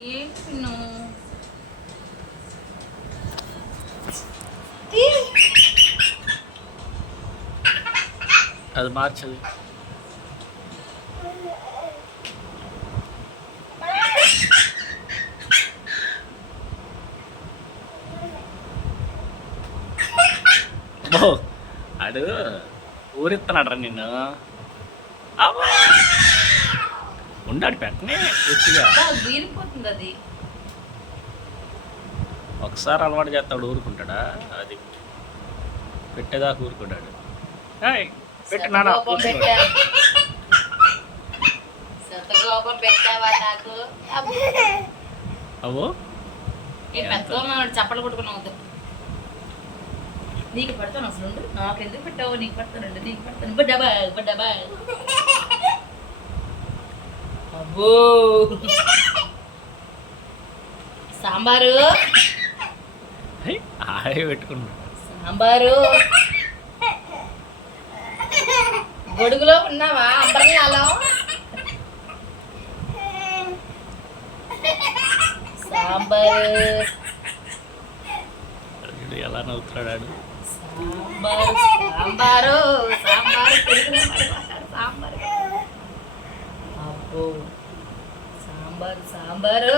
ఏంటి నువ్వు అది మార్చదు. అడు ఊరిస్తున్నాడు రా నిన్ను. ఉండాడు పెట్టనే పూర్తిగా. వీరిపోతుంది అది. ఒకసారి అలవాటు చేస్తాడు ఊరుకుంటాడా? అది పెట్టేదాకా ఊరుకుంటాడు. అవో చప్పలు కొట్టుకున్నావు. నీకు పెడతాను అసలు. నాకు ఎందుకు పెట్టావు? నీకు పెడతానండి, నీకు పెడతాను. డబా డబా. అబ్బో సాంబారు ఆడే పెట్టుకున్నాడు. సాంబారు గొడుగులో ఉన్నావా? అంబర్లాలో సాంబారు ఎలా నవ్వుతున్నాడు. సాంబారు సాంబారు సాంబారు సాంబారు. అబ్బో సాంబారు సాంబారు.